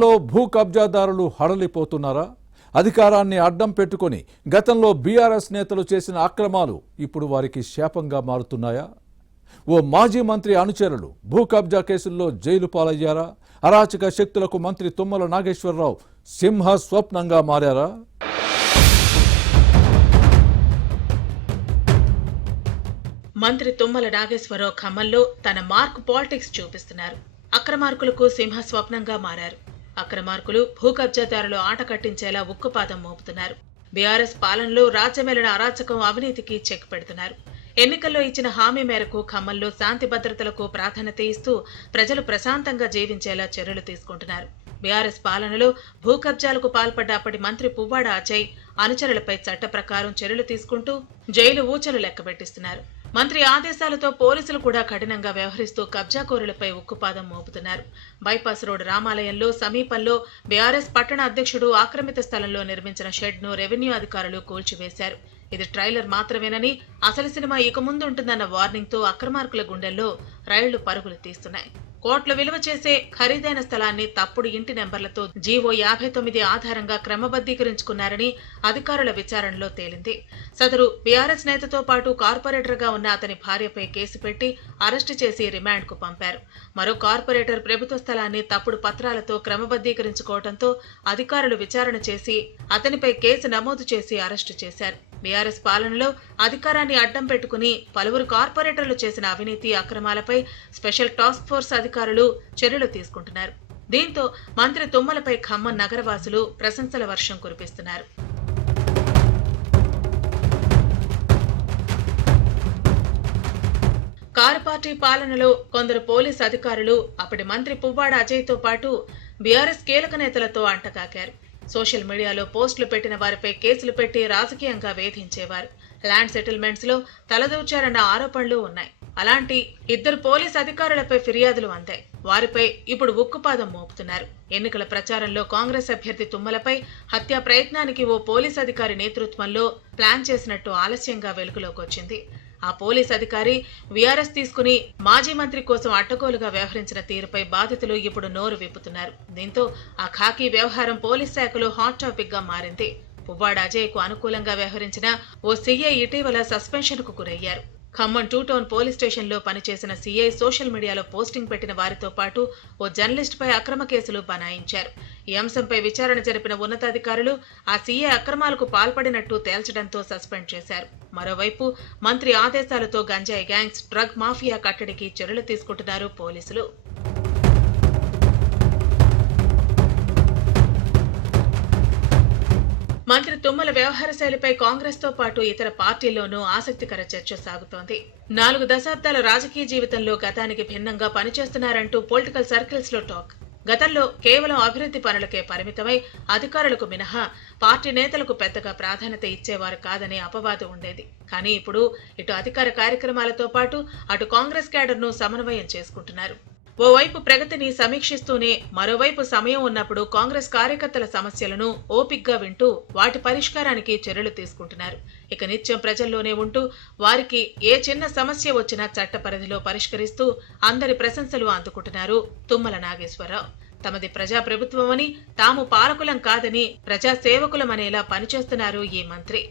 లో భూ కబ్జాదారులు హడలిపోతున్నారా? అధికారాన్ని అడ్డం పెట్టుకొని గతంలో బీఆర్ఎస్ నేతలు చేసిన అక్రమాలు ఇప్పుడు వారికి శాపంగా మారుతున్నాయా? ఓ మాజీ మంత్రి అనుచరులు భూ కబ్జా కేసుల్లో జైలు పాలయ్యారా? అరాచక శక్తులకు మంత్రి తుమ్మల నాగేశ్వరరావు సింహ స్వప్నంగా మారారా? మంత్రి తుమ్మల నాగేశ్వరరావు ఖమ్మంలో తన మార్క్ పాలిటిక్స్ చూపిస్తున్నారు. అక్రమార్కులకు సింహ స్వప్నంగా మారారు. అక్రమార్కులు భూ కబ్జాదారులు ఆట కట్టించేలా ఉక్కుపాదం మోపుతున్నారు. బీఆర్ఎస్ పాలనలో రాజ్యమేలిన అరాచకం అవినీతికి చెక్ పెడుతున్నారు. ఎన్నికల్లో ఇచ్చిన హామీ మేరకు ఖమ్మంలో శాంతి భద్రతలకు ప్రాధాన్యత ఇస్తూ ప్రజలు ప్రశాంతంగా జీవించేలా చర్యలు తీసుకుంటున్నారు. బీఆర్ఎస్ పాలనలో భూ కబ్జాలకు పాల్పడ్డ అప్పటి మంత్రి పువ్వాడ అజయ్ అనుచరులపై చట్ట ప్రకారం చర్యలు తీసుకుంటూ జైలు ఊచలు లెక్కబెట్టిస్తున్నారు. మంత్రి ఆదేశాలతో పోలీసులు కూడా కఠినంగా వ్యవహరిస్తూ కబ్జాకోరులపై ఉక్కుపాదం మోపుతున్నారు. బైపాస్ రోడ్ రామాలయంలో సమీపంలో బీఆర్ఎస్ పట్టణ అధ్యక్షుడు ఆక్రమిత స్థలంలో నిర్మించిన షెడ్ ను రెవెన్యూ అధికారులు కూల్చివేశారు. ఇది ట్రైలర్ మాత్రమేనని, అసలు సినిమా ఇక ముందు ఉంటుందన్న వార్నింగ్ తో అక్రమార్కుల గుండెల్లో రైళ్లు పరుగులు తీస్తున్నాయి. కోట్ల విలువ చేసే ఖరీదైన స్థలాన్ని తప్పుడు ఇంటి నెంబర్లతో జీవో 59 ఆధారంగా క్రమబద్ధీకరించుకున్నారని అధికారుల విచారణలో తేలింది. సదరు బీఆర్ఎస్ నేతతో పాటు కార్పొరేటర్ గా ఉన్న అతని భార్యపై కేసు పెట్టి అరెస్టు చేసి రిమాండ్ కు పంపారు. మరో కార్పొరేటర్ ప్రభుత్వ స్థలాన్ని తప్పుడు పత్రాలతో క్రమబద్ధీకరించుకోవడంతో అధికారులు విచారణ చేసి అతనిపై కేసు నమోదు చేసి అరెస్టు చేశారు. బీఆర్ఎస్ పాలనలో అధికారాన్ని అడ్డం పెట్టుకుని పలువురు కార్పొరేటర్లు చేసిన అవినీతి అక్రమాలపై స్పెషల్ టాస్క్ ఫోర్స్ అధికారులు చర్యలు తీసుకుంటున్నారు. దీంతో మంత్రి తుమ్మలపై ఖమ్మం నగరవాసులు ప్రశంసల వర్షం కురిపిస్తున్నారు. కారు పార్టీ పాలనలో కొందరు పోలీసు అధికారులు అప్పటి మంత్రి పువ్వాడ అజయ్ తో పాటు బీఆర్ఎస్ కీలక నేతలతో అంటకాకారు. సోషల్ మీడియాలో పోస్టులు పెట్టిన వారిపై కేసులు పెట్టి రాజకీయంగా వేధించేవారు. ల్యాండ్ సెటిల్మెంట్స్ లో తలదూర్చారన్న ఆరోపణలు ఉన్నాయి. అలాంటి 2 పోలీస్ అధికారులపై ఫిర్యాదులు అందాయి. వారిపై ఇప్పుడు ఉక్కుపాదం మోపుతున్నారు. ఎన్నికల ప్రచారంలో కాంగ్రెస్ అభ్యర్థి తుమ్మలపై హత్యా ప్రయత్నానికి ఓ పోలీస్ అధికారి నేతృత్వంలో ప్లాన్ చేసినట్టు ఆలస్యంగా వెలుగులోకి వచ్చింది. ఆ పోలీస్ అధికారి వీఆర్ఎస్ తీసుకుని మాజీ మంత్రి కోసం అడ్డగోలుగా వ్యవహరించిన తీరుపై బాధితులు ఇప్పుడు నోరు విప్పుతున్నారు. దీంతో ఆ ఖాకీ వ్యవహారం పోలీస్ శాఖలో హాట్ టాపిక్ గా మారింది. పువ్వాడ అజయ్ కు అనుకూలంగా వ్యవహరించిన ఓ సీఐ ఇటీవల సస్పెన్షన్ కు గురయ్యారు. ఖమ్మం 2 టౌన్ పోలీస్ స్టేషన్ లో పనిచేసిన సీఐ సోషల్ మీడియాలో పోస్టింగ్ పెట్టిన వారితో పాటు ఓ జర్నలిస్ట్ పై అక్రమ కేసులు బనాయించారు. ఈ అంశంపై విచారణ జరిపిన ఉన్నతాధికారులు ఆ సీఐ అక్రమాలకు పాల్పడినట్టు తేల్చడంతో సస్పెండ్ చేశారు. మరోవైపు మంత్రి ఆదేశాలతో గంజాయి గ్యాంగ్స్, డ్రగ్ మాఫియా కట్టడికి చర్యలు తీసుకుంటున్నారు పోలీసులు. మంత్రి తుమ్మల వ్యవహార శైలిపై కాంగ్రెస్ తో పాటు ఇతర పార్టీల్లోనూ ఆసక్తికర చర్చ సాగుతోంది. 4 దశాబ్దాల రాజకీయ జీవితంలో గతానికి భిన్నంగా పనిచేస్తున్నారంటూ పొలిటికల్ సర్కిల్స్ లో టాక్. గతంలో కేవలం అభివృద్ధి పనులకే పరిమితమై అధికారులకు మినహా పార్టీ నేతలకు పెద్దగా ప్రాధాన్యత ఇచ్చేవారు కాదనే అపవాదు ఉండేది. కానీ ఇప్పుడు ఇటు అధికార కార్యక్రమాలతో పాటు అటు కాంగ్రెస్ క్యాడర్ను సమన్వయం చేసుకుంటున్నారు. ఓవైపు ప్రగతిని సమీక్షిస్తూనే మరోవైపు సమయం ఉన్నప్పుడు కాంగ్రెస్ కార్యకర్తల సమస్యలను ఓపిగ్గా వింటూ వాటి పరిష్కారానికి చర్యలు తీసుకుంటున్నారు. ఇక నిత్యం ప్రజల్లోనే ఉంటూ వారికి ఏ చిన్న సమస్య వచ్చినా చట్ట పరిధిలో పరిష్కరిస్తూ అందరి ప్రశంసలు అందుకుంటున్నారు తుమ్మల నాగేశ్వరరావు. తమది ప్రజాప్రభుత్వమని, తాము పాలకులం కాదని ప్రజాసేవకులమనేలా పనిచేస్తున్నారు ఈ మంత్రి.